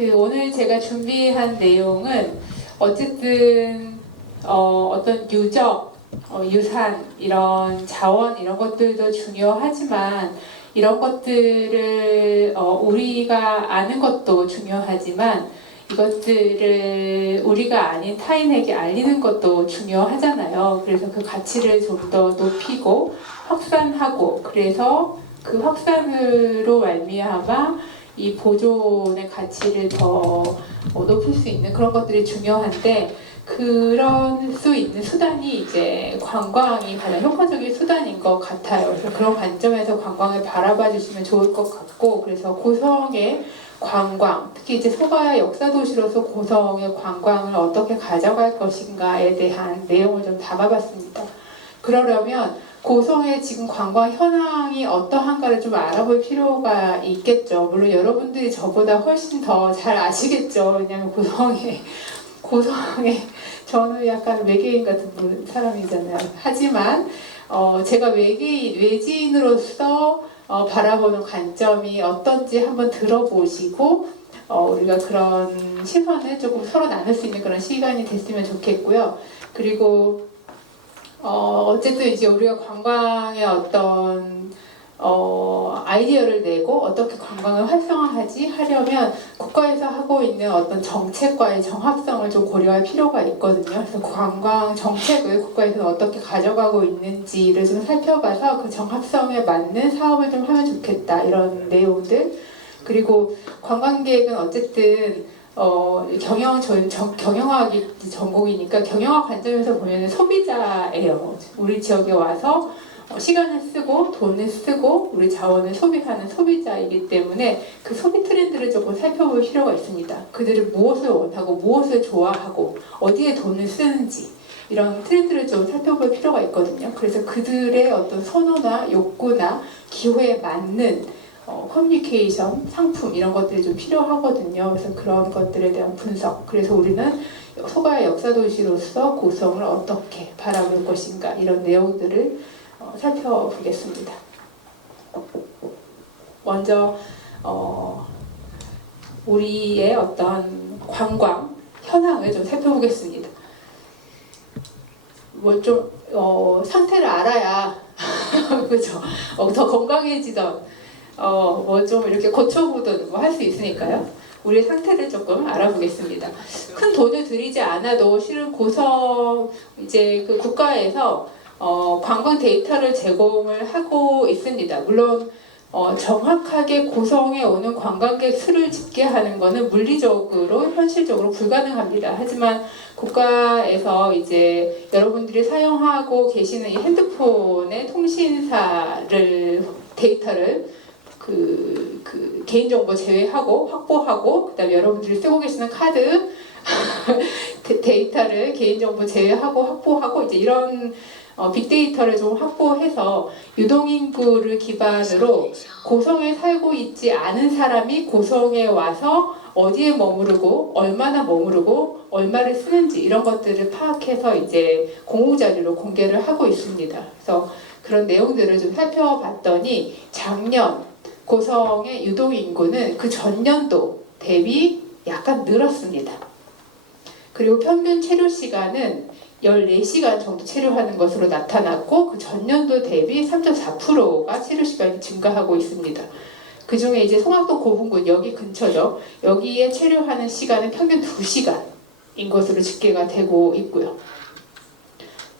오늘 제가 준비한 내용은 어쨌든 어떤 유적, 유산, 이런 자원 이런 것들도 중요하지만 이런 것들을 우리가 아는 것도 중요하지만 이것들을 우리가 아닌 타인에게 알리는 것도 중요하잖아요. 그래서 그 가치를 좀 더 높이고 확산하고, 그래서 그 확산으로 말미암아 이 보존의 가치를 더 높일 수 있는 그런 것들이 중요한데, 그런 수 있는 수단이 이제 관광이 가장 효과적인 수단인 것 같아요. 그래서 그런 관점에서 관광을 바라봐 주시면 좋을 것 같고, 그래서 고성의 관광, 특히 이제 소가 역사도시로서 고성의 관광을 어떻게 가져갈 것인가에 대한 내용을 좀 담아봤습니다. 그러려면 고성의 지금 관광 현황이 어떠한가를 좀 알아볼 필요가 있겠죠. 물론 여러분들이 저보다 훨씬 더 잘 아시겠죠. 왜냐하면 고성에 저는 약간 외계인 같은 사람이잖아요. 하지만 제가 외지인으로서 바라보는 관점이 어떤지 한번 들어보시고 우리가 그런 시선을 조금 서로 나눌 수 있는 그런 시간이 됐으면 좋겠고요. 그리고 어쨌든 이제 우리가 관광의 어떤 아이디어를 내고 어떻게 관광을 활성화하지 하려면 국가에서 하고 있는 어떤 정책과의 정합성을 좀 고려할 필요가 있거든요. 그래서 관광 정책을 국가에서 어떻게 가져가고 있는지를 좀 살펴봐서 그 정합성에 맞는 사업을 좀 하면 좋겠다, 이런 내용들. 그리고 관광객은 어쨌든 경영학이 전공이니까 경영학 관점에서 보면 소비자예요. 우리 지역에 와서 시간을 쓰고 돈을 쓰고 우리 자원을 소비하는 소비자이기 때문에 그 소비 트렌드를 조금 살펴볼 필요가 있습니다. 그들이 무엇을 원하고 무엇을 좋아하고 어디에 돈을 쓰는지, 이런 트렌드를 좀 살펴볼 필요가 있거든요. 그래서 그들의 어떤 선호나 욕구나 기호에 맞는 커뮤니케이션, 상품, 이런 것들이 좀 필요하거든요. 그래서 그런 것들에 대한 분석. 그래서 우리는 소가의 역사도시로서 고성을 어떻게 바라볼 것인가, 이런 내용들을 살펴보겠습니다. 먼저 우리의 어떤 관광 현황을 좀 살펴보겠습니다. 뭐 좀 상태를 알아야 그죠? 더 건강해지던 뭐 좀 이렇게 고쳐보던 뭐 할 수 있으니까요. 우리의 상태를 조금 알아보겠습니다. 큰 돈을 들이지 않아도 실은 고성 이제 그 국가에서 관광 데이터를 제공을 하고 있습니다. 물론 정확하게 고성에 오는 관광객 수를 집계하는 것은 물리적으로 현실적으로 불가능합니다. 하지만 국가에서 이제 여러분들이 사용하고 계시는 이 핸드폰의 통신사를 데이터를 그 개인정보 제외하고 확보하고, 그다음에 여러분들이 쓰고 계시는 카드 데이터를 개인정보 제외하고 확보하고, 이제 이런 빅데이터를 좀 확보해서 유동인구를 기반으로 고성에 살고 있지 않은 사람이 고성에 와서 어디에 머무르고 얼마나 머무르고 얼마를 쓰는지, 이런 것들을 파악해서 이제 공공자료로 공개를 하고 있습니다. 그래서 그런 내용들을 좀 살펴봤더니 작년 고성의 유동인구는 그 전년도 대비 약간 늘었습니다. 그리고 평균 체류 시간은 14시간 정도 체류하는 것으로 나타났고, 그 전년도 대비 3.4%가 체류 시간이 증가하고 있습니다. 그 중에 이제 송악동 고분군, 여기 근처죠. 여기에 체류하는 시간은 평균 2시간인 것으로 집계가 되고 있고요.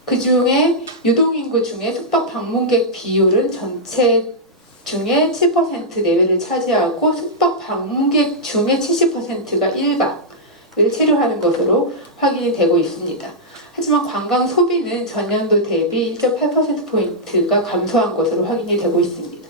그 중에 유동인구 중에 숙박 방문객 비율은 전체 중에 7% 내외를 차지하고, 숙박 방문객 중에 70%가 1박을 체류하는 것으로 확인이 되고 있습니다. 하지만 관광 소비는 전년도 대비 1.8%포인트가 감소한 것으로 확인이 되고 있습니다.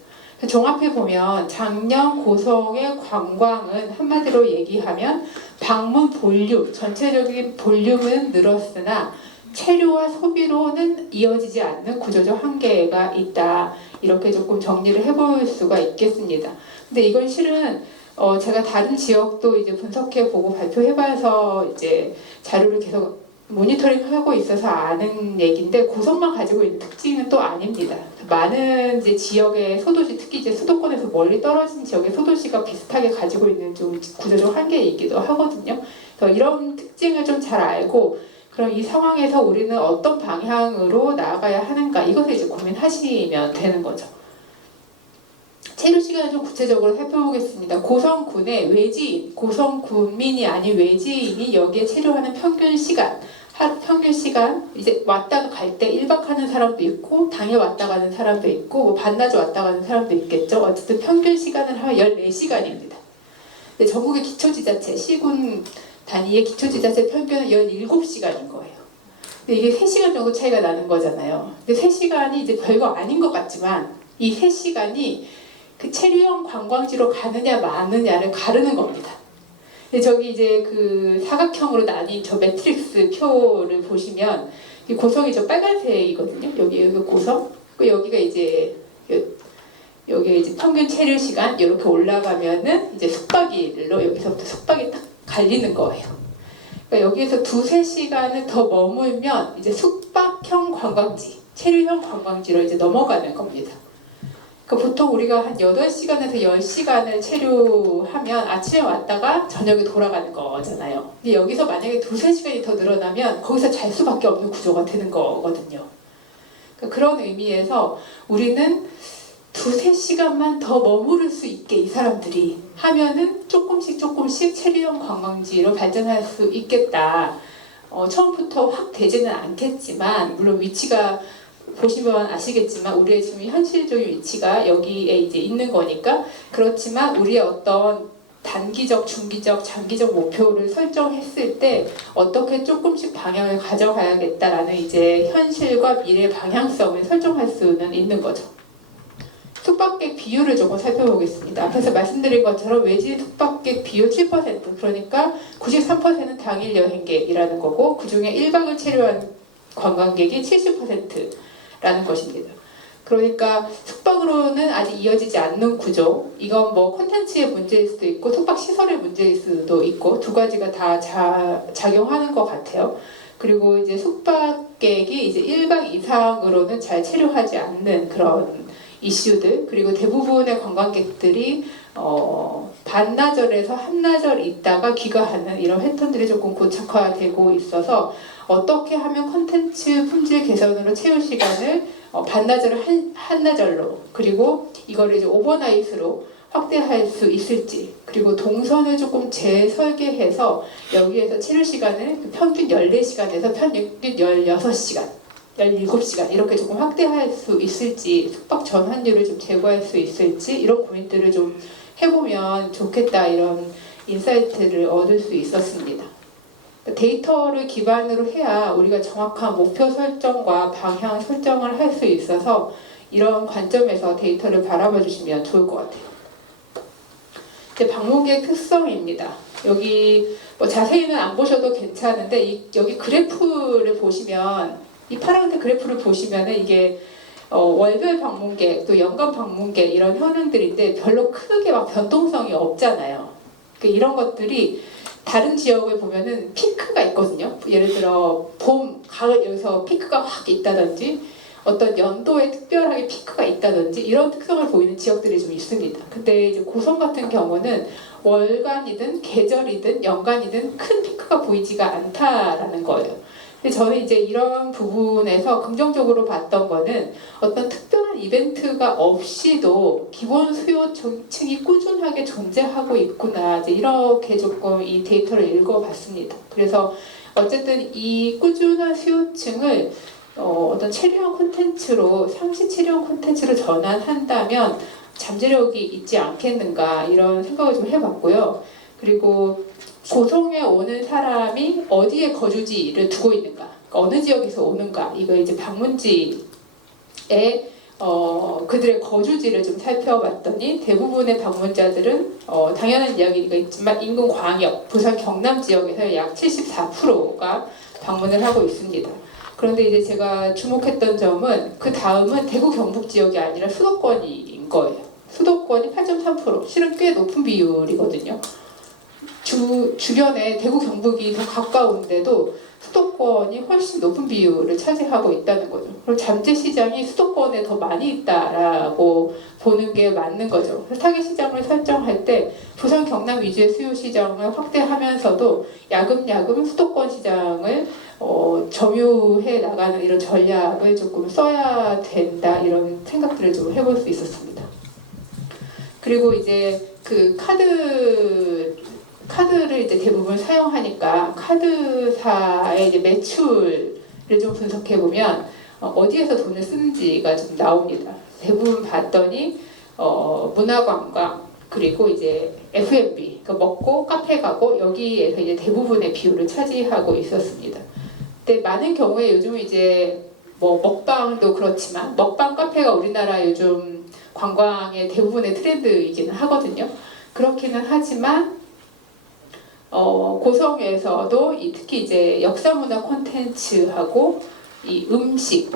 종합해보면 작년 고성의 관광은 한마디로 얘기하면 방문 볼륨, 전체적인 볼륨은 늘었으나 체류와 소비로는 이어지지 않는 구조적 한계가 있다, 이렇게 조금 정리를 해볼 수가 있겠습니다. 근데 이건 실은 제가 다른 지역도 이제 분석해보고 발표해봐서 이제 자료를 계속 모니터링하고 있어서 아는 얘기인데 고성만 가지고 있는 특징은 또 아닙니다. 많은 이제 지역의 소도시, 특히 이제 수도권에서 멀리 떨어진 지역의 소도시가 비슷하게 가지고 있는 좀 구조적 한계이기도 하거든요. 그래서 이런 특징을 좀 잘 알고 그럼 이 상황에서 우리는 어떤 방향으로 나아가야 하는가 이것을 이제 고민하시면 되는 거죠. 체류 시간을 좀 구체적으로 살펴보겠습니다. 고성군의 외지인, 고성군민이 아닌 외지인이 여기에 체류하는 평균 시간, 평균 시간, 이제 왔다가 갈 때 1박 하는 사람도 있고 당일 왔다 가는 사람도 있고 뭐 반나절 왔다 가는 사람도 있겠죠. 어쨌든 평균 시간을 하면 14시간입니다. 전국의 기초지자체, 시군 단위의 기초지자체 평균은 17시간인 거예요. 근데 이게 3시간 정도 차이가 나는 거잖아요. 근데 3시간이 이제 별거 아닌 것 같지만 이 3시간이 그 체류형 관광지로 가느냐 마느냐를 가르는 겁니다. 근데 저기 이제 그 사각형으로 나뉜 저 매트릭스 표를 보시면 이 고성이 저 빨간색이거든요. 여기 고성. 그 여기가 이제 여기 이제 평균 체류 시간 이렇게 올라가면은 이제 숙박일로 여기서부터 숙박이 딱 갈리는 거예요. 그러니까 여기에서 2-3시간을 더 머물면 이제 숙박형 관광지, 체류형 관광지로 이제 넘어가는 겁니다. 그러니까 보통 우리가 한 8시간에서 10시간을 체류하면 아침에 왔다가 저녁에 돌아가는 거잖아요. 근데 여기서 만약에 2-3시간이 더 늘어나면 거기서 잘 수밖에 없는 구조가 되는 거거든요. 그러니까 그런 의미에서 우리는 2-3시간만 더 머무를 수 있게 이 사람들이 하면은 조금씩 체류형 관광지로 발전할 수 있겠다. 처음부터 확 되지는 않겠지만 물론 위치가 보시면 아시겠지만 우리의 지금 현실적인 위치가 여기에 이제 있는 거니까 그렇지만 우리의 어떤 단기적, 중기적, 장기적 목표를 설정했을 때 어떻게 조금씩 방향을 가져가야겠다라는 이제 현실과 미래 방향성을 설정할 수는 있는 거죠. 숙박객 비율을 조금 살펴보겠습니다. 앞에서 말씀드린 것처럼 외지 숙박객 비율 7%, 그러니까 93%는 당일 여행객이라는 거고 그 중에 1박을 체류한 관광객이 70%라는 것입니다. 그러니까 숙박으로는 아직 이어지지 않는 구조, 이건 뭐 콘텐츠의 문제일 수도 있고 숙박 시설의 문제일 수도 있고 두 가지가 다 작용하는 것 같아요. 그리고 이제 숙박객이 이제 1박 이상으로는 잘 체류하지 않는 그런 이슈들, 그리고 대부분의 관광객들이 반나절에서 한나절 있다가 귀가하는 이런 패턴들이 조금 고착화되고 있어서 어떻게 하면 콘텐츠 품질 개선으로 체류 시간을 반나절을 한나절로, 그리고 이거를 이제 오버나잇으로 확대할 수 있을지, 그리고 동선을 조금 재설계해서 여기에서 체류 시간을 평균 14시간에서 평균 16시간 17시간 이렇게 조금 확대할 수 있을지, 숙박 전환율을 좀 제고할 수 있을지 이런 고민들을 좀 해보면 좋겠다, 이런 인사이트를 얻을 수 있었습니다. 데이터를 기반으로 해야 우리가 정확한 목표 설정과 방향 설정을 할 수 있어서 이런 관점에서 데이터를 바라봐 주시면 좋을 것 같아요. 이제 방문객 특성입니다. 여기 뭐 자세히는 안 보셔도 괜찮은데 여기 그래프를 보시면, 이 파란색 그래프를 보시면은 이게 월별 방문객 또 연간 방문객 이런 현황들인데 별로 크게 막 변동성이 없잖아요. 그러니까 이런 것들이 다른 지역을 보면은 피크가 있거든요. 예를 들어 봄, 가을 여기서 피크가 확 있다든지 어떤 연도에 특별하게 피크가 있다든지 이런 특성을 보이는 지역들이 좀 있습니다. 근데 이제 고성 같은 경우는 월간이든 계절이든 연간이든 큰 피크가 보이지가 않다라는 거예요. 근데 저는 이제 이런 부분에서 긍정적으로 봤던 거는 어떤 특별한 이벤트가 없이도 기본 수요층이 꾸준하게 존재하고 있구나, 이제 이렇게 조금 이 데이터를 읽어봤습니다. 그래서 어쨌든 이 꾸준한 수요층을 어떤 체류형 콘텐츠로, 상시 체류형 콘텐츠로 전환한다면 잠재력이 있지 않겠는가, 이런 생각을 좀 해봤고요. 그리고 고성에 오는 사람이 어디에 거주지를 두고 있는가, 어느 지역에서 오는가, 이거 이제 방문지에 그들의 거주지를 좀 살펴봤더니 대부분의 방문자들은 당연한 이야기가 있지만 인근 광역, 부산 경남 지역에서 약 74%가 방문을 하고 있습니다. 그런데 이제 제가 주목했던 점은 그 다음은 대구 경북 지역이 아니라 수도권인 거예요. 수도권이 8.3%, 실은 꽤 높은 비율이거든요. 주변에 대구 경북이 더 가까운데도 수도권이 훨씬 높은 비율을 차지하고 있다는 거죠. 그리고 잠재 시장이 수도권에 더 많이 있다라고 보는 게 맞는 거죠. 그래서 타겟 시장을 설정할 때 부산 경남 위주의 수요 시장을 확대하면서도 야금야금 수도권 시장을 점유해 나가는 이런 전략을 조금 써야 된다, 이런 생각들을 좀 해볼 수 있었습니다. 그리고 이제 그 카드를 이제 대부분 사용하니까 카드사의 이제 매출을 좀 분석해 보면 어디에서 돈을 쓰는지가 좀 나옵니다. 대부분 봤더니 문화관광, 그리고 이제 F&B, 그러니까 먹고 카페 가고, 여기에서 이제 대부분의 비율을 차지하고 있었습니다. 근데 많은 경우에 요즘 이제 뭐 먹방도 그렇지만 먹방 카페가 우리나라 요즘 관광의 대부분의 트렌드이기는 하거든요. 그렇기는 하지만 고성에서도 특히 이제 역사문화 콘텐츠하고 이 음식,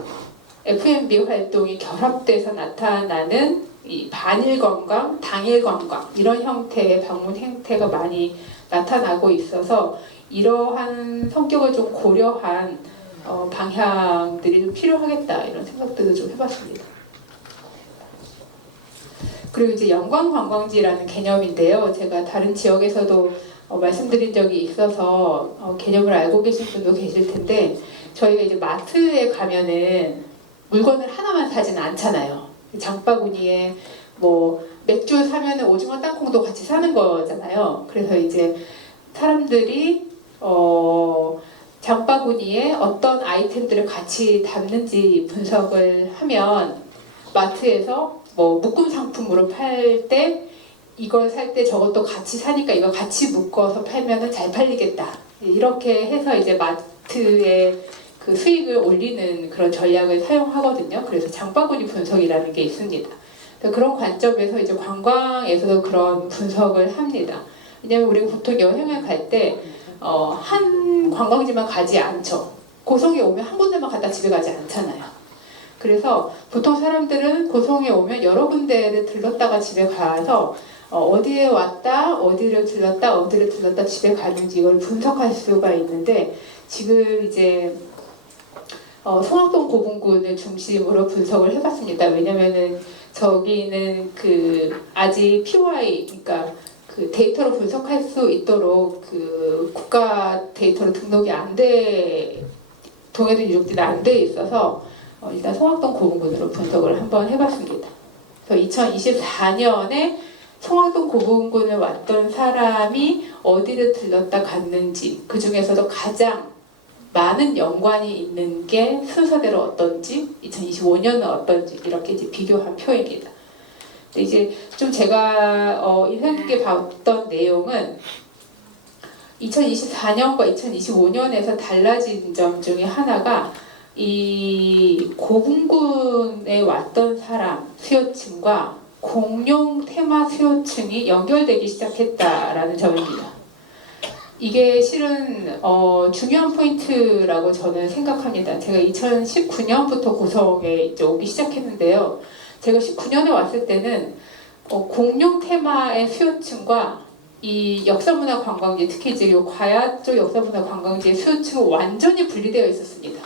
F&B 활동이 결합돼서 나타나는 이 반일 관광, 당일 관광, 이런 형태의 방문 행태가 많이 나타나고 있어서 이러한 성격을 좀 고려한 방향들이 좀 필요하겠다, 이런 생각들도 좀 해봤습니다. 그리고 이제 연관 관광지라는 개념인데요. 제가 다른 지역에서도 말씀드린 적이 있어서 개념을 알고 계신 분도 계실 텐데, 저희가 이제 마트에 가면은 물건을 하나만 사지는 않잖아요. 장바구니에 뭐 맥주 사면은 오징어 땅콩도 같이 사는 거잖아요. 그래서 이제 사람들이 장바구니에 어떤 아이템들을 같이 담는지 분석을 하면, 마트에서 뭐 묶음 상품으로 팔 때 이걸 살 때 저것도 같이 사니까 이거 같이 묶어서 팔면은 잘 팔리겠다, 이렇게 해서 이제 마트의 그 수익을 올리는 그런 전략을 사용하거든요. 그래서 장바구니 분석이라는 게 있습니다. 그런 관점에서 이제 관광에서도 그런 분석을 합니다. 왜냐면 우리가 보통 여행을 갈 때 한 관광지만 가지 않죠. 고성에 오면 한 군데만 갔다 집에 가지 않잖아요. 그래서 보통 사람들은 고성에 오면 여러 군데를 들렀다가 집에 가서 어디에 왔다, 어디를 들렀다 집에 가는지 이걸 분석할 수가 있는데, 지금 이제 송악동 고분군을 중심으로 분석을 해봤습니다. 왜냐면은 저기는 아직 POI, 그러니까 그 데이터로 분석할 수 있도록 그 국가 데이터로 등록이 동해도 유적지는 안 돼 있어서 일단 송악동 고분군으로 분석을 한번 해봤습니다. 그래서 2024년에 송악동 고분군을 왔던 사람이 어디를 들렀다 갔는지, 그 중에서도 가장 많은 연관이 있는 게 순서대로 어떤지, 2025년은 어떤지, 이렇게 이제 비교한 표입니다. 근데 이제 좀 제가 인상 깊게 봤던 내용은 2024년과 2025년에서 달라진 점 중에 하나가 이 고분군에 왔던 사람 수요층과 공룡 테마 수요층이 연결되기 시작했다라는 점입니다. 이게 실은 중요한 포인트라고 저는 생각합니다. 제가 2019년부터 고성에 이제 오기 시작했는데요. 제가 19년에 왔을 때는 공룡 테마의 수요층과 이 역사문화 관광지, 특히 이제 요 과야 쪽 역사문화 관광지의 수요층은 완전히 분리되어 있었습니다.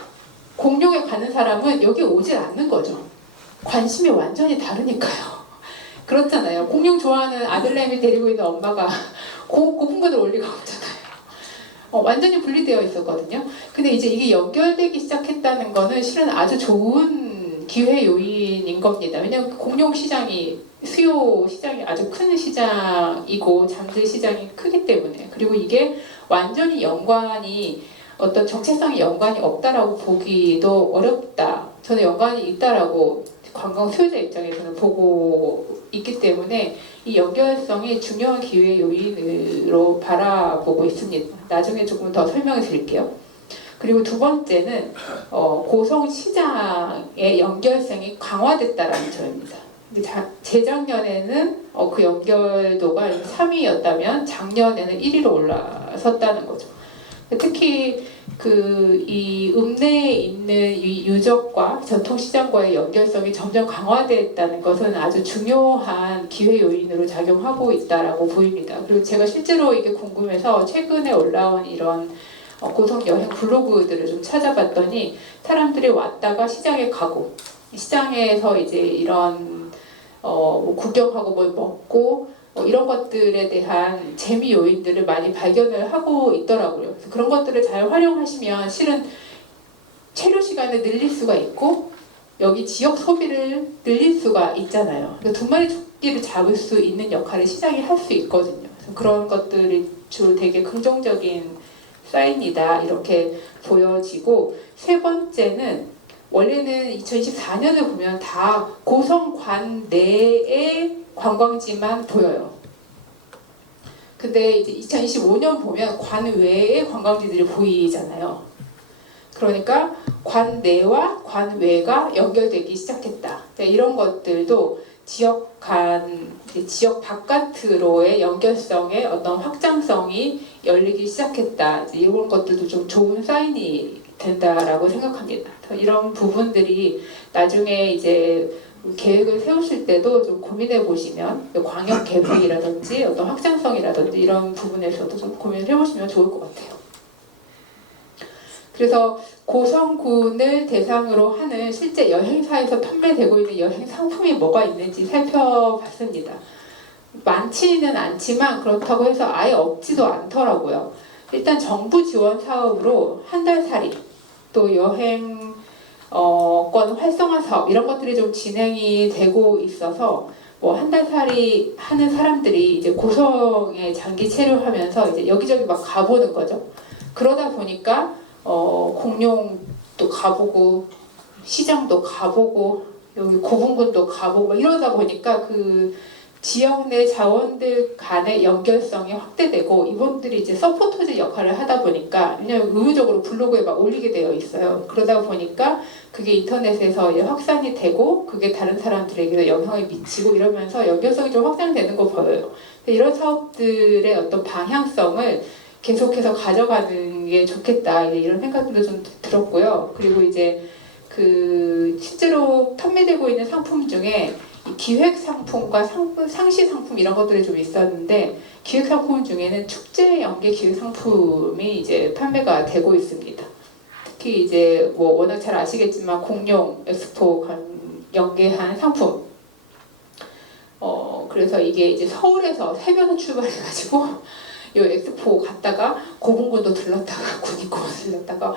공룡에 가는 사람은 여기 오질 않는 거죠. 관심이 완전히 다르니까요. 그렇잖아요. 공룡 좋아하는 아들내미 데리고 있는 엄마가 고분군을 올 리가 없잖아요. 완전히 분리되어 있었거든요. 근데 이제 이게 연결되기 시작했다는 거는 실은 아주 좋은 기회 요인인 겁니다. 왜냐하면 공룡 시장이, 수요 시장이 아주 큰 시장이고 잠재 시장이 크기 때문에, 그리고 이게 완전히 연관이, 어떤 정체성의 연관이 없다라고 보기도 어렵다. 저는 연관이 있다라고 관광 수요자 입장에서는 보고 있기 때문에 이 연결성이 중요한 기회 요인으로 바라보고 있습니다. 나중에 조금 더 설명을 드릴게요. 그리고 두 번째는 고성 시장의 연결성이 강화됐다라는 점입니다. 재작년에는 그 연결도가 3위였다면 작년에는 1위로 올라섰다는 거죠. 특히 이 읍내에 있는 이 유적과 전통시장과의 연결성이 점점 강화됐다는 것은 아주 중요한 기회 요인으로 작용하고 있다라고 보입니다. 그리고 제가 실제로 이게 궁금해서 최근에 올라온 이런 고성 여행 블로그들을 좀 찾아봤더니 사람들이 왔다가 시장에 가고 시장에서 이제 이런 뭐 구경하고 뭘 먹고 이런 것들에 대한 재미 요인들을 많이 발견을 하고 있더라고요. 그래서 그런 것들을 잘 활용하시면 실은 체류 시간을 늘릴 수가 있고 여기 지역 소비를 늘릴 수가 있잖아요. 그러니까 두 마리 토끼를 잡을 수 있는 역할을 시장이 할 수 있거든요. 그래서 그런 것들이 주로 되게 긍정적인 사인이다 이렇게 보여지고, 세 번째는 원래는 2024년을 보면 다 고성관 내의 관광지만 보여요. 근데 이제 2025년 보면 관 외의 관광지들이 보이잖아요. 그러니까 관 내와 관 외가 연결되기 시작했다. 이런 것들도 지역 바깥으로의 연결성의 어떤 확장성이 열리기 시작했다. 이런 것들도 좀 좋은 사인이 된다라고 생각합니다. 이런 부분들이 나중에 이제 계획을 세우실 때도 좀 고민해 보시면, 광역 계획이라든지 어떤 확장성이라든지 이런 부분에서도 좀 고민을 해보시면 좋을 것 같아요. 그래서 고성군을 대상으로 하는 실제 여행사에서 판매되고 있는 여행 상품이 뭐가 있는지 살펴봤습니다. 많지는 않지만 그렇다고 해서 아예 없지도 않더라고요. 일단 정부 지원 사업으로 한 달 살이, 또 여행권 활성화 사업 이런 것들이 좀 진행이 되고 있어서 뭐 한 달 살이 하는 사람들이 이제 고성에 장기 체류하면서 이제 여기저기 막 가보는 거죠. 그러다 보니까 공룡도 가보고 시장도 가보고 여기 고분군도 가보고 이러다 보니까 그 지역 내 자원들 간의 연결성이 확대되고, 이분들이 이제 서포터즈 역할을 하다 보니까, 왜냐면 의무적으로 블로그에 막 올리게 되어 있어요. 그러다 보니까 그게 인터넷에서 확산이 되고 그게 다른 사람들에게도 영향을 미치고 이러면서 연결성이 좀 확장되는 거 보여요. 이런 사업들의 어떤 방향성을 계속해서 가져가는 게 좋겠다 이런 생각도 좀 들었고요. 그리고 이제 그 실제로 판매되고 있는 상품 중에 기획 상품과 상시 상품 이런 것들이 좀 있었는데, 기획 상품 중에는 축제 연계 기획 상품이 이제 판매가 되고 있습니다. 특히 이제 뭐 워낙 잘 아시겠지만 공룡 엑스포 연계한 상품. 그래서 이게 이제 서울에서 새벽에 출발해가지고 요 엑스포 갔다가 고분군도 들렀다가 군인공원 들렀다가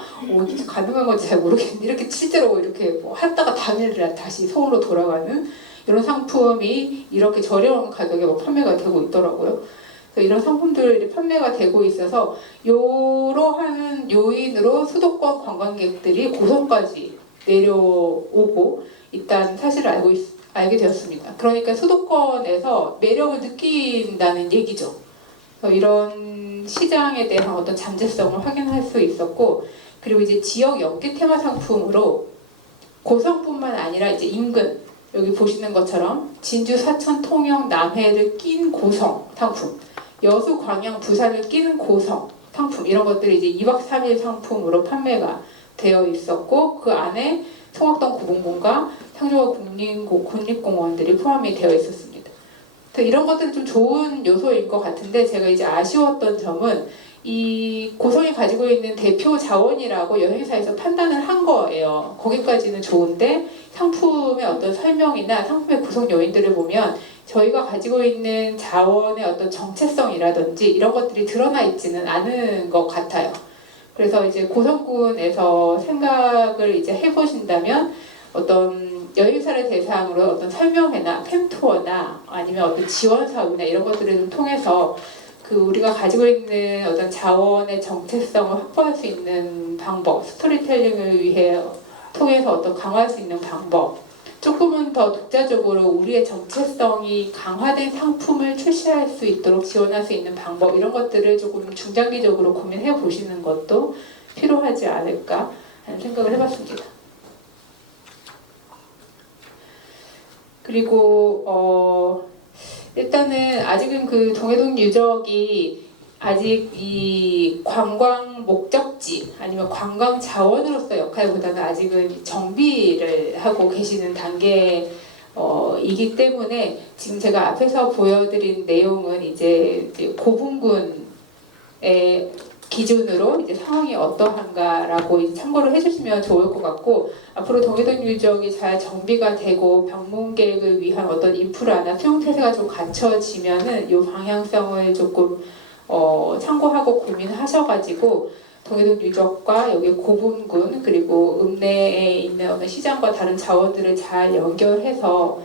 이게 가능한 건지 잘 모르겠는데 이렇게 실제로 이렇게 뭐 했다가 당일날 다시 서울로 돌아가는 이런 상품이 이렇게 저렴한 가격에 뭐 판매가 되고 있더라고요. 그래서 이런 상품들이 판매가 되고 있어서 이러한 요인으로 수도권 관광객들이 고성까지 내려오고 있다는 사실을 알게 되었습니다. 그러니까 수도권에서 매력을 느낀다는 얘기죠. 이런 시장에 대한 어떤 잠재성을 확인할 수 있었고, 그리고 이제 지역 연계 테마 상품으로 고성뿐만 아니라 이제 인근 여기 보시는 것처럼 진주, 사천, 통영, 남해를 낀 고성 상품, 여수, 광양, 부산을 끼는 고성 상품 이런 것들이 이제 2박 3일 상품으로 판매가 되어 있었고, 그 안에 송악동 구봉군과 상조와 국립공원들이 포함이 되어 있었습니다. 이런 것들은 좀 좋은 요소인 것 같은데, 제가 이제 아쉬웠던 점은 이 고성이 가지고 있는 대표 자원이라고 여행사에서 판단을 한 거예요. 거기까지는 좋은데 상품의 어떤 설명이나 상품의 구성 요인들을 보면 저희가 가지고 있는 자원의 어떤 정체성이라든지 이런 것들이 드러나 있지는 않은 것 같아요. 그래서 이제 고성군에서 생각을 이제 해보신다면 어떤 여행사를 대상으로 어떤 설명회나 팸투어나 아니면 어떤 지원 사업이나 이런 것들을 좀 통해서 그 우리가 가지고 있는 어떤 자원의 정체성을 확보할 수 있는 방법, 스토리텔링을 위해 통해서 어떤 강화할 수 있는 방법, 조금은 더 독자적으로 우리의 정체성이 강화된 상품을 출시할 수 있도록 지원할 수 있는 방법, 이런 것들을 조금 중장기적으로 고민해 보시는 것도 필요하지 않을까 하는 생각을 해봤습니다. 그리고 일단은 아직은 그 동해동 유적이 아직 이 관광 목적지 아니면 관광 자원으로서 역할보다는 아직은 정비를 하고 계시는 단계이기 때문에 지금 제가 앞에서 보여드린 내용은 이제 고분군의 기준으로 이제 상황이 어떠한가라고 이제 참고를 해주시면 좋을 것 같고, 앞으로 동해동 유적이 잘 정비가 되고 방문객을 위한 어떤 인프라나 수용태세가 좀 갖춰지면은 이 방향성을 조금 참고하고 고민하셔가지고 동해동 유적과 여기 고분군 그리고 읍내에 있는 어떤 시장과 다른 자원들을 잘 연결해서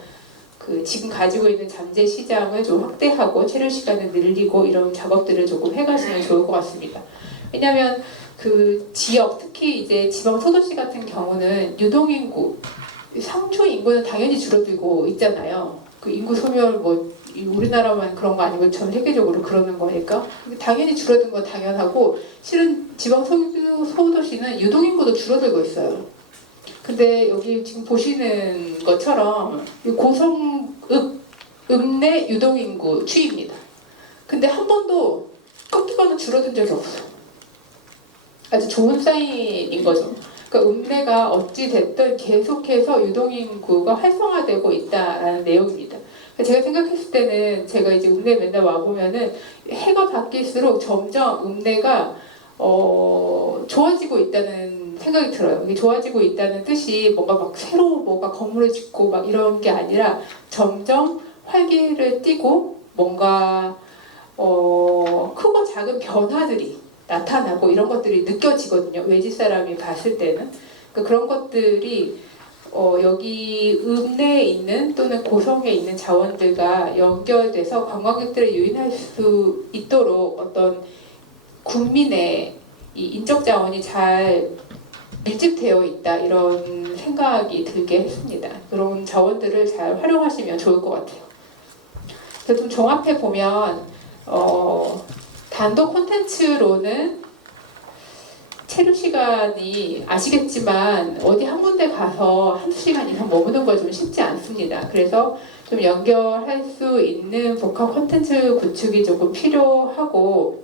그 지금 가지고 있는 잠재 시장을 좀 확대하고 체류 시간을 늘리고 이런 작업들을 조금 해가시면 좋을 것 같습니다. 왜냐하면 그 지역, 특히 이제 지방 소도시 같은 경우는 유동인구, 상주 인구는 당연히 줄어들고 있잖아요. 그 인구 소멸 뭐 우리나라만 그런 거 아니고 전 세계적으로 그러는 거니까 당연히 줄어든 건 당연하고, 실은 지방 소도시는 유동인구도 줄어들고 있어요. 근데 여기 지금 보시는 것처럼 읍내 유동인구 추이입니다. 근데 한 번도 꺾이거나 줄어든 적이 없어요. 아주 좋은 사인인 거죠. 그러니까 읍내가 어찌 됐든 계속해서 유동인구가 활성화되고 있다는 내용입니다. 제가 생각했을 때는 제가 이제 읍내 맨날 와보면은 해가 바뀔수록 점점 읍내가 좋아지고 있다는 생각이 들어요. 이게 좋아지고 있다는 뜻이 뭔가 막 새로 뭐가 건물을 짓고 막 이런 게 아니라 점점 활기를 띠고 뭔가 크고 작은 변화들이 나타나고 이런 것들이 느껴지거든요. 외지 사람이 봤을 때는. 그러니까 그런 것들이 여기 읍내에 있는 또는 고성에 있는 자원들과 연결돼서 관광객들을 유인할 수 있도록 어떤 국민의 이 인적 자원이 잘 밀집되어 있다, 이런 생각이 들게 했습니다. 그런 자원들을 잘 활용하시면 좋을 것 같아요. 그래서 좀 종합해 보면 단독 콘텐츠로는 체류 시간이 아시겠지만 어디 한 군데 가서 한두 시간 이상 머무는 거 좀 쉽지 않습니다. 그래서 좀 연결할 수 있는 복합 콘텐츠 구축이 조금 필요하고,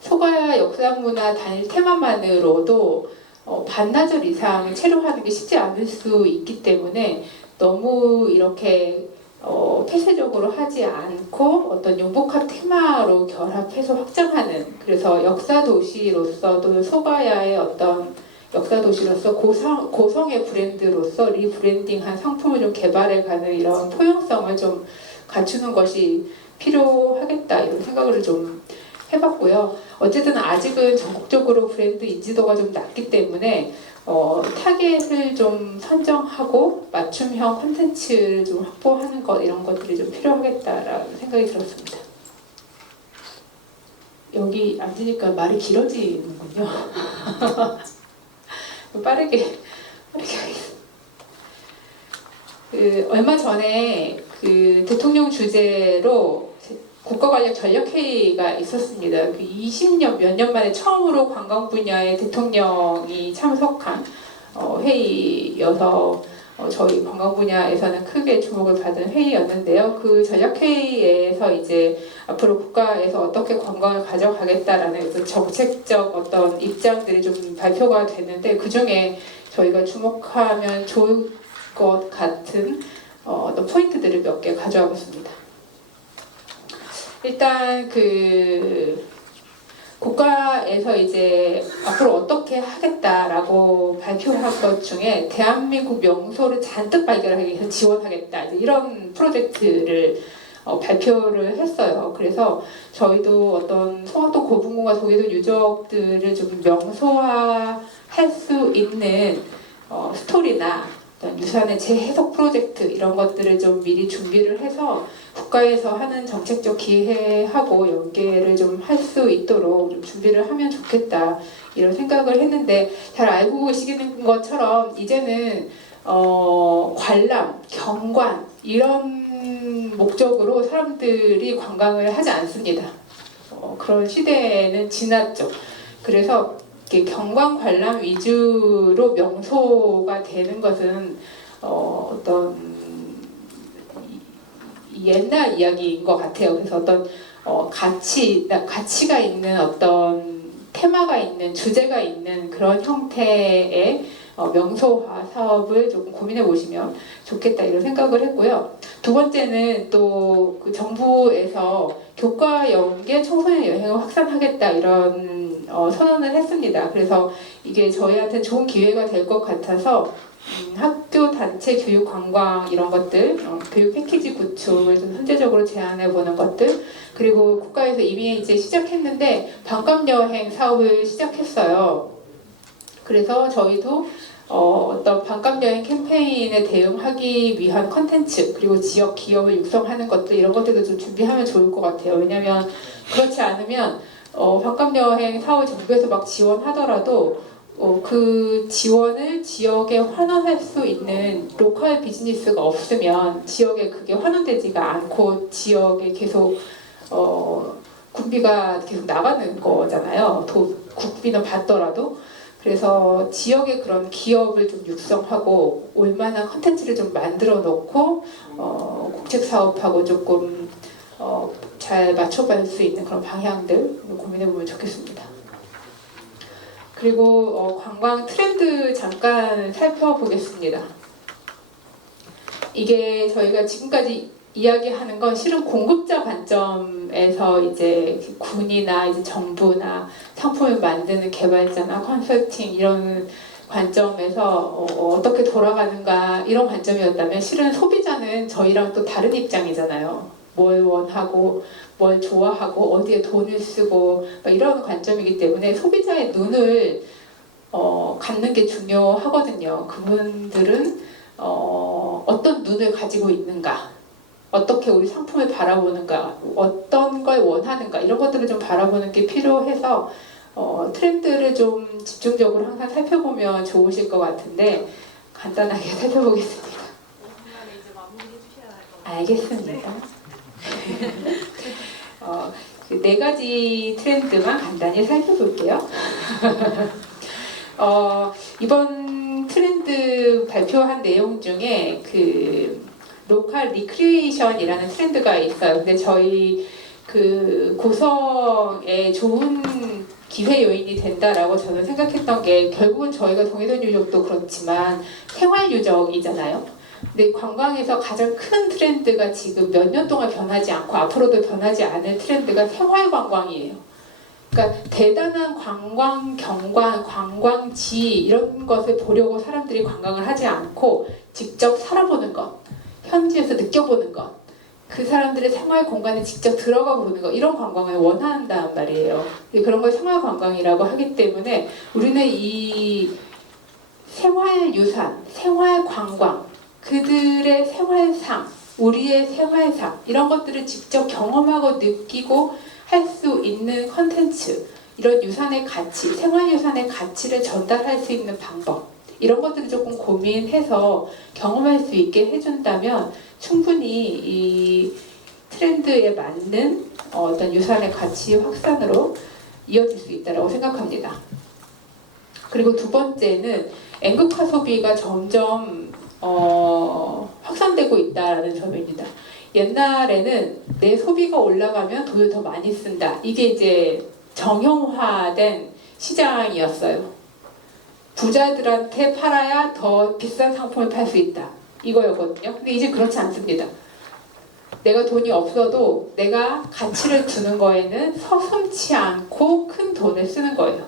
소가야 역사문화 단일 테마만으로도 반나절 이상 체류하는 게 쉽지 않을 수 있기 때문에 너무 이렇게 폐쇄적으로 하지 않고 어떤 융복합 테마로 결합해서 확장하는, 그래서 역사도시로서도 소가야의 어떤 역사도시로서 고성의 브랜드로서 리브랜딩한 상품을 좀 개발해가는 이런 포용성을 좀 갖추는 것이 필요하겠다, 이런 생각을 좀 해봤고요. 어쨌든 아직은 전국적으로 브랜드 인지도가 좀 낮기 때문에 타겟을 좀 선정하고 맞춤형 콘텐츠를 좀 확보하는 것, 이런 것들이 좀 필요하겠다라는 생각이 들었습니다. 여기 앉으니까 말이 길어지는군요. 빠르게 하겠습니다. 얼마 전에 그 대통령 주재로 국가관련 전략회의가 있었습니다. 그 20년, 몇 년 만에 처음으로 관광 분야의 대통령이 참석한 회의여서 저희 관광 분야에서는 크게 주목을 받은 회의였는데요. 그 전략회의에서 이제 앞으로 국가에서 어떻게 관광을 가져가겠다라는 어떤 정책적 어떤 입장들이 좀 발표가 됐는데, 그 중에 저희가 주목하면 좋을 것 같은 어떤 포인트들을 몇 개 가져와 봤습니다. 일단 그 국가에서 이제 앞으로 어떻게 하겠다라고 발표한 것 중에 대한민국 명소를 잔뜩 발견하기 위해서 지원하겠다, 이런 프로젝트를 발표를 했어요. 그래서 저희도 어떤 송악동 고분군과 동해동 유적들을 좀 명소화할 수 있는 스토리나 유산의 재해석 프로젝트, 이런 것들을 좀 미리 준비를 해서 국가에서 하는 정책적 기회하고 연계를 좀 할 수 있도록 좀 준비를 하면 좋겠다, 이런 생각을 했는데, 잘 알고 계시는 것처럼 이제는 관람, 경관 이런 목적으로 사람들이 관광을 하지 않습니다. 그런 시대는 지났죠. 그래서 경관 관람 위주로 명소가 되는 것은 어떤 옛날 이야기인 것 같아요. 그래서 어떤 가치가 있는 어떤 테마가 있는 주제가 있는 그런 형태의 명소화 사업을 조금 고민해 보시면 좋겠다 이런 생각을 했고요. 두 번째는 또 그 정부에서 교과 연계 청소년 여행을 확산하겠다 이런 선언을 했습니다. 그래서 이게 저희한테 좋은 기회가 될 것 같아서 학교 단체 교육 관광 이런 것들, 교육 패키지 구축을 좀 현재적으로 제안해 보는 것들, 그리고 국가에서 이미 이제 시작했는데 반값 여행 사업을 시작했어요. 그래서 저희도 어떤 반값 여행 캠페인에 대응하기 위한 컨텐츠, 그리고 지역 기업을 육성하는 것들, 이런 것들도 좀 준비하면 좋을 것 같아요. 왜냐하면 그렇지 않으면 반값 여행 사업을 정부에서 막 지원하더라도 그 지원을 지역에 환원할 수 있는 로컬 비즈니스가 없으면 지역에 그게 환원되지가 않고 지역에 계속 군비가 계속 나가는 거잖아요. 국비는 받더라도. 그래서 지역의 그런 기업을 좀 육성하고 올만한 컨텐츠를 좀 만들어 놓고 국책 사업하고 조금 잘 맞춰갈 수 있는 그런 방향들 고민해 보면 좋겠습니다. 그리고 관광 트렌드 잠깐 살펴보겠습니다. 이게 저희가 지금까지 이야기하는 건 실은 공급자 관점에서 이제 군이나 이제 정부나 상품을 만드는 개발자나 컨설팅 이런 관점에서 어떻게 돌아가는가 이런 관점이었다면 실은 소비자는 저희랑 또 다른 입장이잖아요. 뭘 원하고 뭘 좋아하고 어디에 돈을 쓰고 이런 관점이기 때문에 소비자의 눈을 갖는 게 중요하거든요. 그분들은 어떤 눈을 가지고 있는가, 어떻게 우리 상품을 바라보는가, 어떤 걸 원하는가 이런 것들을 좀 바라보는 게 필요해서 트렌드를 좀 집중적으로 항상 살펴보면 좋으실 것 같은데 간단하게 살펴보겠습니다. 알겠습니다. 네 가지 트렌드만 간단히 살펴볼게요. 이번 트렌드 발표한 내용 중에 그 로컬 리크리에이션이라는 트렌드가 있어요. 근데 저희 그 고성에 좋은 기회 요인이 된다라고 저는 생각했던 게 결국은 저희가 동해선 유적도 그렇지만 생활 유적이잖아요. 근데 관광에서 가장 큰 트렌드가 지금 몇 년 동안 변하지 않고 앞으로도 변하지 않을 트렌드가 생활 관광이에요. 그러니까 대단한 관광 경관, 관광지 이런 것을 보려고 사람들이 관광을 하지 않고 직접 살아보는 것, 현지에서 느껴보는 것, 그 사람들의 생활 공간에 직접 들어가 보는 것, 이런 관광을 원한단 말이에요. 그런 걸 생활 관광이라고 하기 때문에 우리는 이 생활 유산, 생활 관광, 그들의 생활상, 우리의 생활상 이런 것들을 직접 경험하고 느끼고 할 수 있는 컨텐츠, 이런 유산의 가치, 생활 유산의 가치를 전달할 수 있는 방법, 이런 것들을 조금 고민해서 경험할 수 있게 해준다면 충분히 이 트렌드에 맞는 어떤 유산의 가치 확산으로 이어질 수 있다고 생각합니다. 그리고 두 번째는 N극화 소비가 점점 확산되고 있다는 점입니다. 옛날에는 내 소비가 올라가면 돈을 더 많이 쓴다. 이게 이제 정형화된 시장이었어요. 부자들한테 팔아야 더 비싼 상품을 팔 수 있다. 이거였거든요. 근데 이제 그렇지 않습니다. 내가 돈이 없어도 내가 가치를 두는 거에는 서슴지 않고 큰 돈을 쓰는 거예요.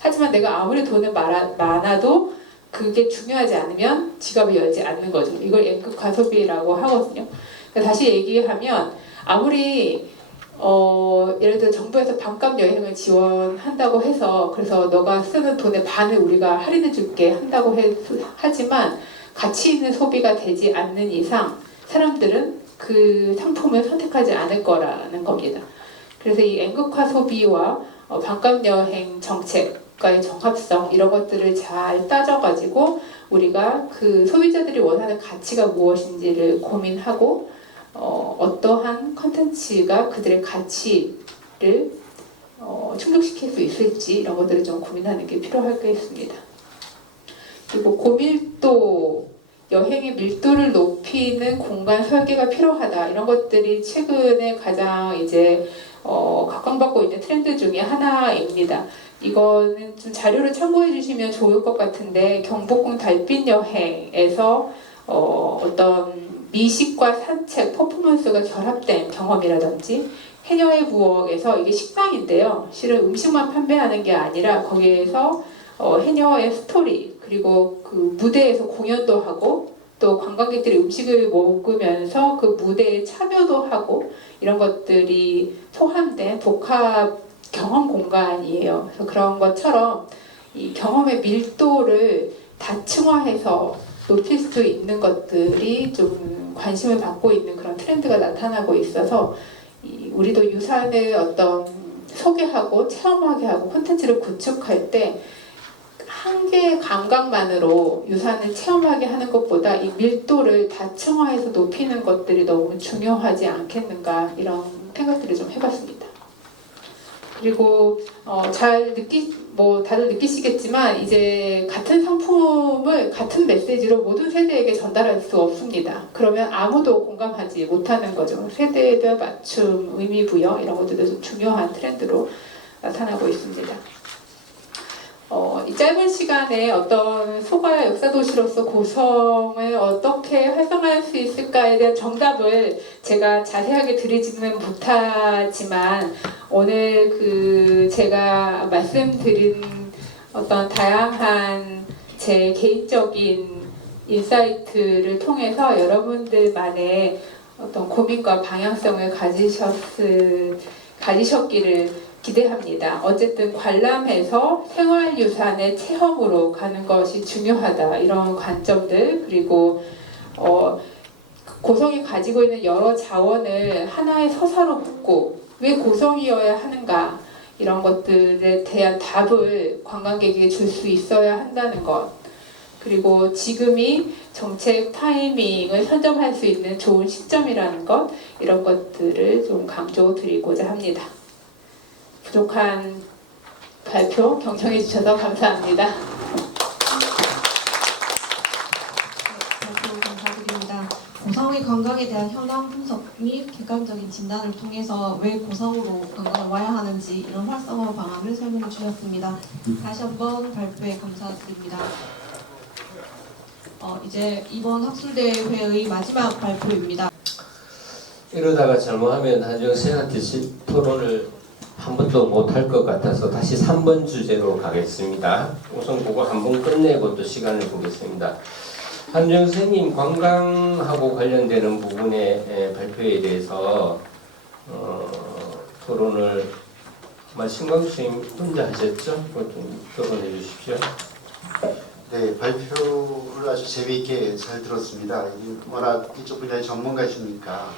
하지만 내가 아무리 돈이 많아도 그게 중요하지 않으면 지갑을 열지 않는 거죠. 이걸 N극화 소비라고 하거든요. 그러니까 다시 얘기하면 아무리 예를 들어 정부에서 반값 여행을 지원한다고 해서 그래서 너가 쓰는 돈의 반을 우리가 할인해 줄게 한다고 하지만 가치 있는 소비가 되지 않는 이상 사람들은 그 상품을 선택하지 않을 거라는 겁니다. 그래서 이 N극화 소비와 반값 여행 정책과의 정합성 이런 것들을 잘 따져가지고 우리가 그 소비자들이 원하는 가치가 무엇인지를 고민하고 어떠한 컨텐츠가 그들의 가치를 충족시킬 수 있을지 이런 것들을 좀 고민하는 게 필요하겠습니다. 그리고 고밀도, 여행의 밀도를 높이는 공간 설계가 필요하다. 이런 것들이 최근에 가장 이제 각광받고 있는 트렌드 중에 하나입니다. 이거는 좀 자료를 참고해 주시면 좋을 것 같은데 경복궁 달빛 여행에서 어떤 미식과 산책, 퍼포먼스가 결합된 경험이라든지 해녀의 부엌에서 이게 식당인데요. 실은 음식만 판매하는 게 아니라 거기에서 해녀의 스토리 그리고 그 무대에서 공연도 하고 또 관광객들이 음식을 먹으면서 그 무대에 참여도 하고 이런 것들이 포함된 복합 경험 공간이에요. 그래서 그런 것처럼 이 경험의 밀도를 다층화해서 높일 수 있는 것들이 좀 관심을 받고 있는 그런 트렌드가 나타나고 있어서 우리도 유산을 어떤 소개하고 체험하게 하고 콘텐츠를 구축할 때 한 개의 감각만으로 유산을 체험하게 하는 것보다 이 밀도를 다층화해서 높이는 것들이 너무 중요하지 않겠는가 이런 생각들을 좀 해봤습니다. 그리고 다들 느끼시겠지만 이제 같은 상품을 같은 메시지로 모든 세대에게 전달할 수 없습니다. 그러면 아무도 공감하지 못하는 거죠. 세대별 맞춤, 의미 부여 이런 것들도 좀 중요한 트렌드로 나타나고 있습니다. 이 짧은 시간에 어떤 소가 역사도시로서 고성을 어떻게 활성화할 수 있을까에 대한 정답을 제가 자세하게 드리지는 못하지만 오늘 제가 말씀드린 어떤 다양한 제 개인적인 인사이트를 통해서 여러분들만의 어떤 고민과 방향성을 가지셨기를 기대합니다. 어쨌든 관람해서 생활유산의 체험으로 가는 것이 중요하다. 이런 관점들 그리고 고성이 가지고 있는 여러 자원을 하나의 서사로 묻고 왜 고성이어야 하는가 이런 것들에 대한 답을 관광객에게 줄 수 있어야 한다는 것 그리고 지금이 정책 타이밍을 선점할 수 있는 좋은 시점이라는 것 이런 것들을 좀 강조드리고자 합니다. 부족한 발표 경청해 주셔서 감사합니다. 발표 감사드립니다. 고성의 관광에 대한 현황 분석 및 객관적인 진단을 통해서 왜 고성으로 관광을 와야 하는지 이런 활성화 방안을 설명해 주셨습니다. 다시 한번 발표에 감사드립니다. 이제 이번 학술대회의 마지막 발표입니다. 이러다가 잘못하면 한정생한테 토론을 한 번도 못할 것 같아서 다시 3번 주제로 가겠습니다. 우선 그거 한 번 끝내고 또 시간을 보겠습니다. 한정생님 관광하고 관련되는 부분의 발표에 대해서 토론을 아마 신광수 선생님 혼자 하셨죠? 그것 좀 토론해 주십시오. 네, 발표를 아주 재미있게 잘 들었습니다. 워낙 이쪽 분야의 전문가시니까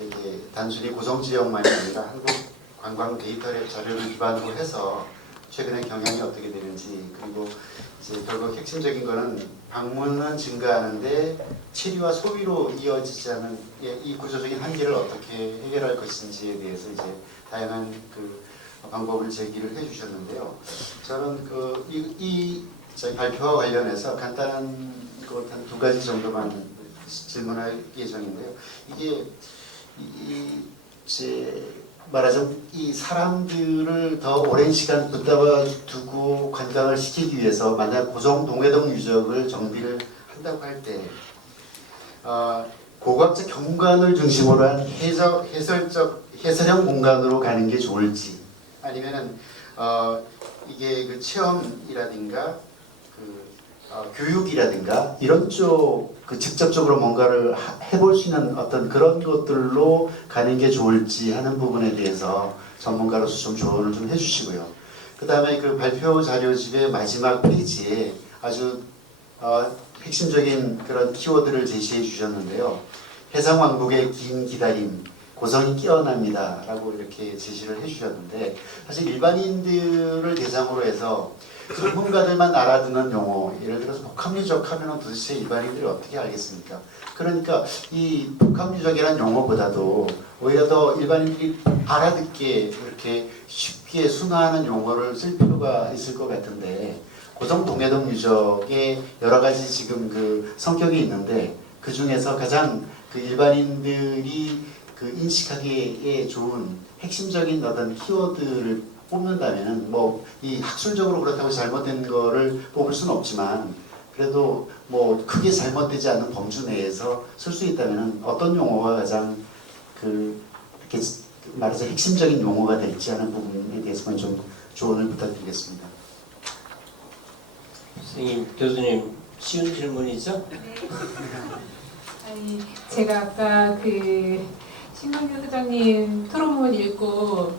이게 단순히 고성 지역만이 아니라 한국 관광 데이터랩 자료를 기반으로 해서 최근에 경향이 어떻게 되는지 그리고 이제 결국 핵심적인 거는 방문은 증가하는데 체류와 소비로 이어지지 않은 이 구조적인 한계를 어떻게 해결할 것인지에 대해서 이제 다양한 방법을 제기를 해주셨는데요. 저는 저희 발표와 관련해서 간단한 것 한 2가지 정도만 질문할 예정인데요. 이게 말하자면 이 사람들을 더 오랜 시간 붙잡아 두고 관광을 시키기 위해서 만약 고성 동해동 유적을 정비를 한다고 할 때 고각적 경관을 중심으로 한 해설형 공간으로 가는 게 좋을지 아니면은 이게 체험이라든가 교육이라든가 이런 쪽 직접적으로 뭔가를 해볼 수 있는 어떤 그런 것들로 가는 게 좋을지 하는 부분에 대해서 전문가로서 좀 조언을 좀 해주시고요. 그 다음에 발표 자료집의 마지막 페이지에 아주 핵심적인 그런 키워드를 제시해 주셨는데요. 해상왕국의 긴 기다림, 고성이 깨어납니다 라고 이렇게 제시를 해주셨는데 사실 일반인들을 대상으로 해서 전문가들만 알아듣는 용어, 예를 들어서 복합유적 하면 도대체 일반인들이 어떻게 알겠습니까? 그러니까 이 복합유적이라는 용어보다도 오히려 더 일반인들이 알아듣게 이렇게 쉽게 순화하는 용어를 쓸 필요가 있을 것 같은데 고성 동해동 유적에 여러 가지 지금 성격이 있는데 그 중에서 가장 일반인들이 인식하기에 좋은 핵심적인 어떤 키워드를 뽑는다면은 뭐 이 학술적으로 그렇다고 잘못된 거를 뽑을 수는 없지만 그래도 뭐 크게 잘못되지 않는 범주 내에서 쓸 수 있다면은 어떤 용어가 가장 그 이렇게 말해서 핵심적인 용어가 될지 하는 부분에 대해서만 좀 조언을 부탁드리겠습니다. 선생님, 교수님 쉬운 질문이죠? 아니, 제가 아까 그 신광규 소장님 토론문 읽고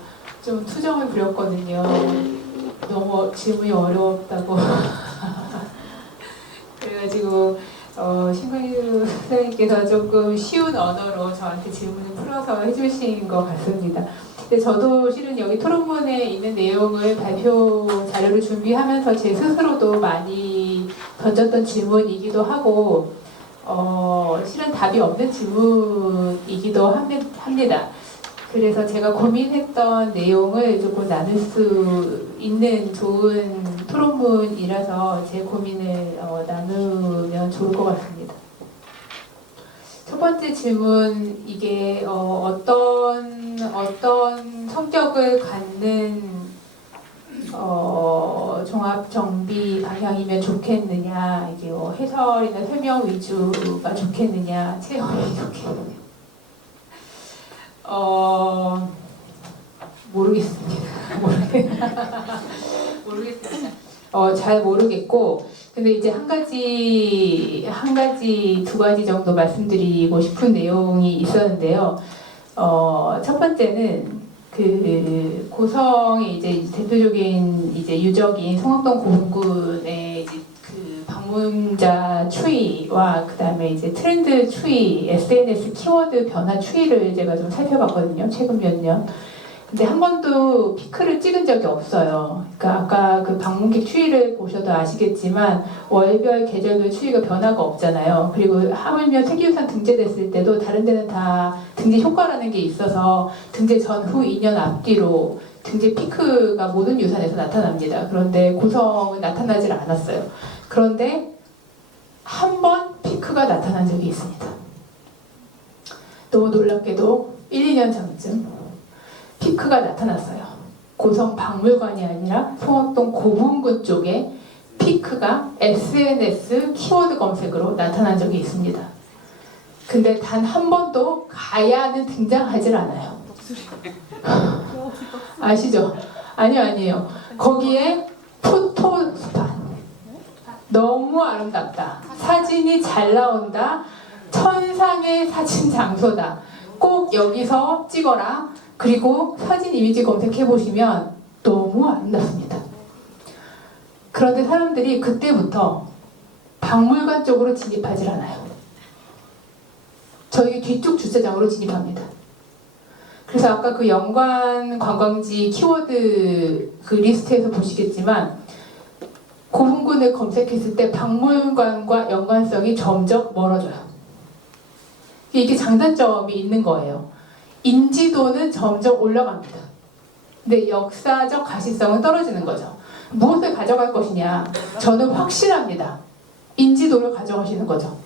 좀 투정을 부렸거든요. 너무 질문이 어려웠다고. 그래가지고 신광규 소장님께서 조금 쉬운 언어로 저한테 질문을 풀어서 해주신 것 같습니다. 근데 저도 실은 여기 토론문에 있는 내용을 발표 자료를 준비하면서 제 스스로도 많이 던졌던 질문이기도 하고 실은 답이 없는 질문이기도 합니다. 그래서 제가 고민했던 내용을 조금 나눌 수 있는 좋은 토론문이라서 제 고민을 나누면 좋을 것 같습니다. 첫 번째 질문, 이게 어떤 성격을 갖는 종합 정비 방향이면 좋겠느냐, 이게 해설이나 설명 위주가 좋겠느냐, 체험이 좋겠느냐. 모르겠습니다. 모르겠습니다. 잘 모르겠고, 근데 이제 한 가지, 두 가지 정도 말씀드리고 싶은 내용이 있었는데요. 첫 번째는 그 고성의 이제 대표적인 이제 유적인 성악동 고흥군의 이제 그 방문자 추이와 그 다음에 이제 트렌드 추이, SNS 키워드 변화 추이를 제가 좀 살펴봤거든요. 최근 몇 년. 근데 한 번도 피크를 찍은 적이 없어요. 그러니까 아까 그 방문객 추이를 보셔도 아시겠지만 월별, 계절별 추이가 변화가 없잖아요. 그리고 하물며 세계유산 등재됐을 때도 다른 데는 다 등재 효과라는 게 있어서 등재 전후 2년 앞뒤로 등재 피크가 모든 유산에서 나타납니다. 그런데 고성은 나타나질 않았어요. 그런데 한 번 피크가 나타난 적이 있습니다. 너무 놀랍게도 1, 2년 전쯤 피크가 나타났어요. 고성 박물관이 아니라 성악동 고흥군 쪽에 피크가 SNS 키워드 검색으로 나타난 적이 있습니다. 근데 단 한 번도 가야는 등장하질 않아요. 아시죠? 아니에요. 거기에 포토스팟. 너무 아름답다. 사진이 잘 나온다. 천상의 사진 장소다. 꼭 여기서 찍어라. 그리고 사진 이미지 검색해 보시면 너무 아름답습니다. 그런데 사람들이 그때부터 박물관 쪽으로 진입하질 않아요. 저희 뒤쪽 주차장으로 진입합니다. 그래서 아까 그 연관 관광지 키워드 그 리스트에서 보시겠지만 고흥군을 검색했을 때 박물관과 연관성이 점점 멀어져요. 이게 장단점이 있는 거예요. 인지도는 점점 올라갑니다. 근데 역사적 가시성은 떨어지는 거죠. 무엇을 가져갈 것이냐? 저는 확실합니다. 인지도를 가져가시는 거죠.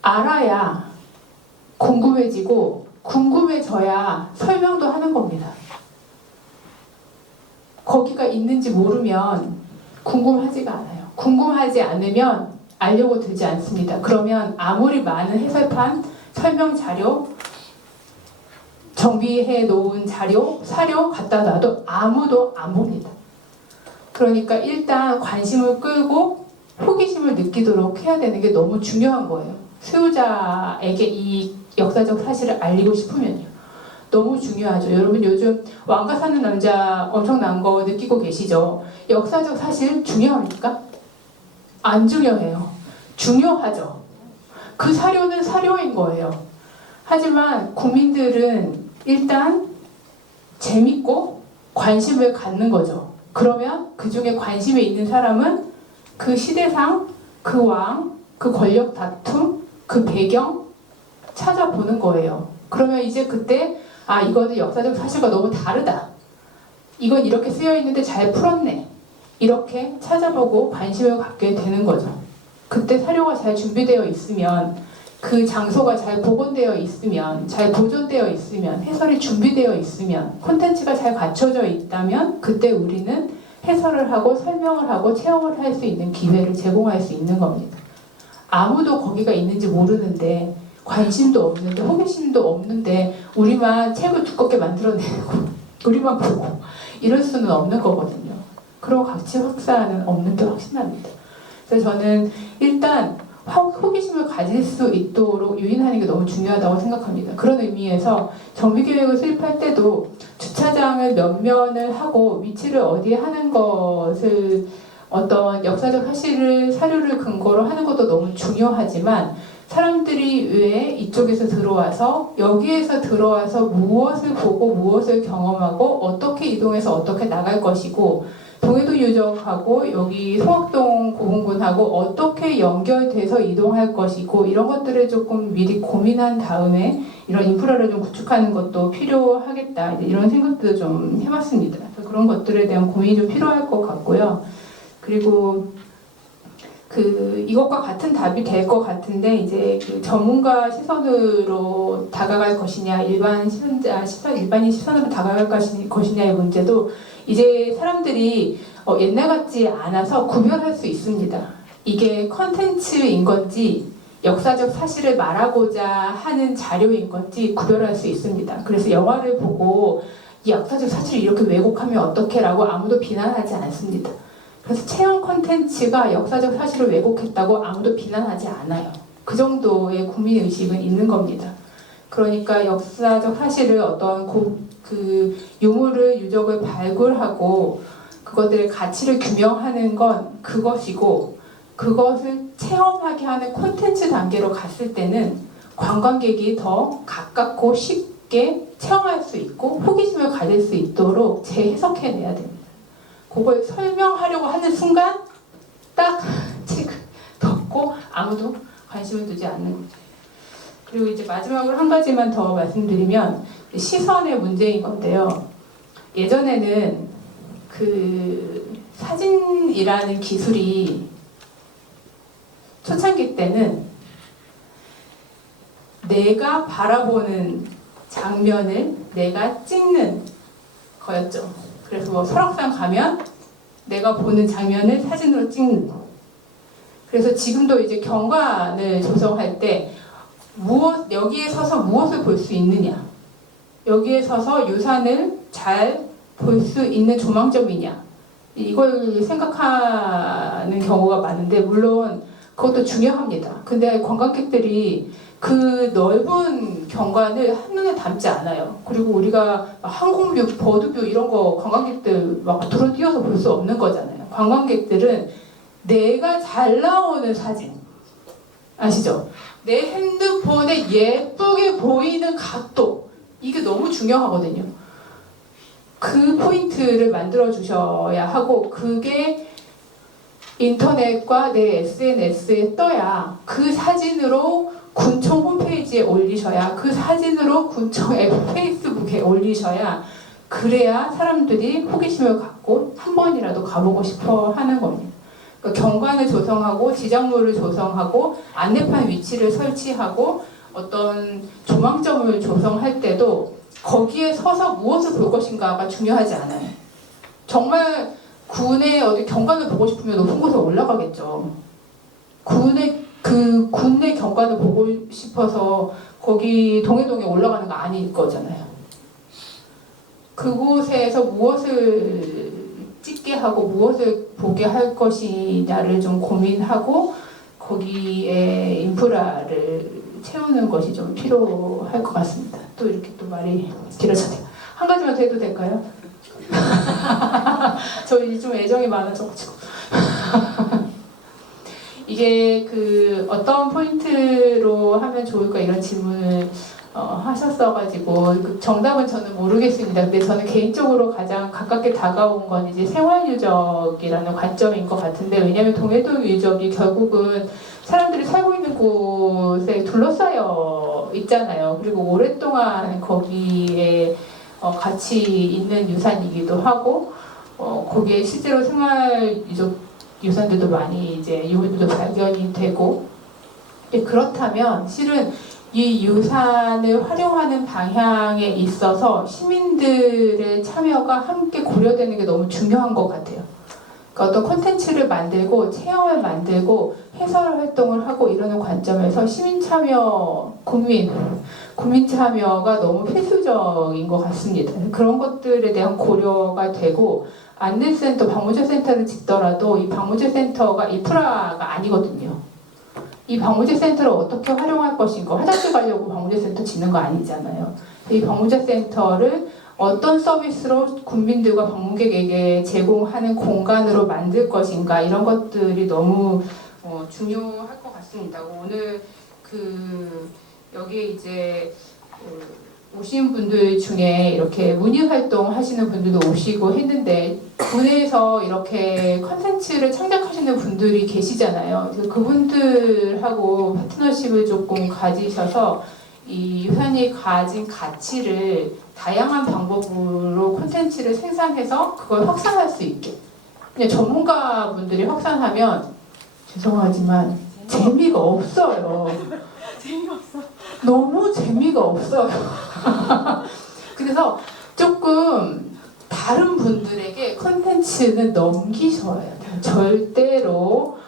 알아야 궁금해지고 궁금해져야 설명도 하는 겁니다. 거기가 있는지 모르면 궁금하지가 않아요. 궁금하지 않으면 알려고 들지 않습니다. 그러면 아무리 많은 해설판, 설명 자료, 정비해 놓은 자료, 사료 갖다 놔도 아무도 안 봅니다. 그러니까 일단 관심을 끌고 호기심을 느끼도록 해야 되는 게 너무 중요한 거예요. 수요자에게 이 역사적 사실을 알리고 싶으면요. 너무 중요하죠. 여러분 요즘 왕가 사는 남자 엄청난 거 느끼고 계시죠? 역사적 사실 중요합니까? 안 중요해요. 중요하죠. 그 사료는 사료인 거예요. 하지만 국민들은 일단 재밌고 관심을 갖는 거죠. 그러면 그 중에 관심이 있는 사람은 그 시대상, 그 왕, 그 권력 다툼, 그 배경 찾아보는 거예요. 그러면 이제 그때 이거는 역사적 사실과 너무 다르다. 이건 이렇게 쓰여 있는데 잘 풀었네. 이렇게 찾아보고 관심을 갖게 되는 거죠. 그때 사료가 잘 준비되어 있으면 그 장소가 잘 복원되어 있으면, 잘 보존되어 있으면, 해설이 준비되어 있으면, 콘텐츠가 잘 갖춰져 있다면 그때 우리는 해설을 하고 설명을 하고 체험을 할 수 있는 기회를 제공할 수 있는 겁니다. 아무도 거기가 있는지 모르는데, 관심도 없는데, 호기심도 없는데 우리만 책을 두껍게 만들어내고 우리만 보고 이럴 수는 없는 거거든요. 그리고 가치 확산은 없는 게 확신합니다. 그래서 저는 일단 호기심을 가질 수 있도록 유인하는 게 너무 중요하다고 생각합니다. 그런 의미에서 정비계획을 수립할 때도 주차장을 몇 면을 하고 위치를 어디에 하는 것을 어떤 역사적 사료를 근거로 하는 것도 너무 중요하지만 사람들이 왜 이쪽에서 들어와서 여기에서 들어와서 무엇을 보고 무엇을 경험하고 어떻게 이동해서 어떻게 나갈 것이고 동해도 유적하고 여기 소학동 고분군하고 어떻게 연결돼서 이동할 것이고 이런 것들을 조금 미리 고민한 다음에 이런 인프라를 좀 구축하는 것도 필요하겠다 이런 생각도 좀 해봤습니다. 그래서 그런 것들에 대한 고민이 좀 필요할 것 같고요. 그리고 이것과 같은 답이 될 것 같은데 이제 전문가 시선으로 다가갈 것이냐 일반인 시선으로 다가갈 것이냐의 문제도 이제 사람들이 옛날 같지 않아서 구별할 수 있습니다. 이게 컨텐츠인 건지 역사적 사실을 말하고자 하는 자료인 건지 구별할 수 있습니다. 그래서 영화를 보고 이 역사적 사실을 이렇게 왜곡하면 어떡해라고 아무도 비난하지 않습니다. 그래서 체험 콘텐츠가 역사적 사실을 왜곡했다고 아무도 비난하지 않아요. 그 정도의 국민의식은 있는 겁니다. 그러니까 역사적 사실을 어떤 유물을 유적을 발굴하고 그것들의 가치를 규명하는 건 그것이고 그것을 체험하게 하는 콘텐츠 단계로 갔을 때는 관광객이 더 가깝고 쉽게 체험할 수 있고 호기심을 가질 수 있도록 재해석해내야 됩니다. 그걸 설명하려고 하는 순간 딱 책을 덮고 아무도 관심을 두지 않는 거죠. 그리고 이제 마지막으로 한 가지만 더 말씀드리면 시선의 문제인 건데요. 예전에는 사진이라는 기술이 초창기 때는 내가 바라보는 장면을 내가 찍는 거였죠. 그래서 뭐 설악산 가면 내가 보는 장면을 사진으로 찍는 거. 그래서 지금도 이제 경관을 조성할 때 여기에 서서 무엇을 볼 수 있느냐, 여기에 서서 유산을 잘 볼 수 있는 조망점이냐 이걸 생각하는 경우가 많은데 물론 그것도 중요합니다. 근데 관광객들이 그 넓은 경관을 한눈에 담지 않아요. 그리고 우리가 항공뷰, 버드뷰 이런 거 관광객들 막 드론 띄워서 볼 수 없는 거잖아요. 관광객들은 내가 잘 나오는 사진 아시죠? 내 핸드폰에 예쁘게 보이는 각도 이게 너무 중요하거든요. 그 포인트를 만들어 주셔야 하고 그게 인터넷과 내 SNS에 떠야 그 사진으로 군청 홈페이지에 올리셔야 그 사진으로 군청 앱 페이스북에 올리셔야 그래야 사람들이 호기심을 갖고 한 번이라도 가보고 싶어 하는 겁니다. 그러니까 경관을 조성하고 지작물을 조성하고 안내판 위치를 설치하고 어떤 조망점을 조성할 때도 거기에 서서 무엇을 볼 것인가가 중요하지 않아요. 정말 군의 어디 경관을 보고 싶으면 높은 곳에 올라가겠죠. 군 내 경관을 보고 싶어서 거기 동해동에 올라가는 거 아닐 거잖아요. 그곳에서 무엇을 찍게 하고 무엇을 보게 할 것이냐를 좀 고민하고 거기에 인프라를 채우는 것이 좀 필요할 것 같습니다. 또 이렇게 또 말이 길어졌네요. 한 가지만 더 해도 될까요? 저희 좀 애정이 많아져가지고 이게 어떤 포인트로 하면 좋을까 이런 질문을 하셨어가지고 정답은 저는 모르겠습니다. 근데 저는 개인적으로 가장 가깝게 다가온 건 이제 생활유적이라는 관점인 것 같은데 왜냐하면 동해동 유적이 결국은 사람들이 살고 있는 곳에 둘러싸여 있잖아요. 그리고 오랫동안 거기에 같이 있는 유산이기도 하고 거기에 실제로 생활유적 유산들도 많이 이제 유물들도 발견이 되고 예, 그렇다면 실은 이 유산을 활용하는 방향에 있어서 시민들의 참여가 함께 고려되는 게 너무 중요한 것 같아요. 그러니까 어떤 콘텐츠를 만들고 체험을 만들고 해설 활동을 하고 이러는 관점에서 시민 참여, 국민 참여가 너무 필수적인 것 같습니다. 그런 것들에 대한 고려가 되고 안내센터, 방문제 센터를 짓더라도 이 방문제 센터가 인프라가 아니거든요. 이 방문제 센터를 어떻게 활용할 것인가, 화장실 가려고 방문제 센터 짓는 거 아니잖아요. 이 방문제 센터를 어떤 서비스로 국민들과 방문객에게 제공하는 공간으로 만들 것인가, 이런 것들이 너무 중요할 것 같습니다. 오늘 여기에 이제 오신 분들 중에 이렇게 문의 활동 하시는 분들도 오시고 했는데 군에서 이렇게 컨텐츠를 창작하시는 분들이 계시잖아요. 그래서 그분들하고 파트너십을 조금 가지셔서 이 유산이 가진 가치를 다양한 방법으로 콘텐츠를 생산해서 그걸 확산할 수 있게. 그냥 전문가분들이 확산하면 죄송하지만 재미가 없어요. 너무 재미가 없어요. 그래서 조금 다른 분들에게 콘텐츠는 넘기셔야 돼요. 절대로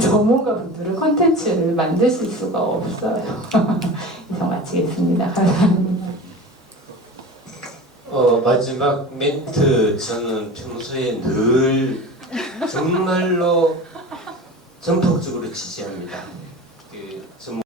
전문가분들은 콘텐츠를 만드실 수가 없어요. 이상 마치겠습니다. 감사합니다. 마지막 멘트, 저는 평소에 늘 정말로 전폭적으로 지지합니다.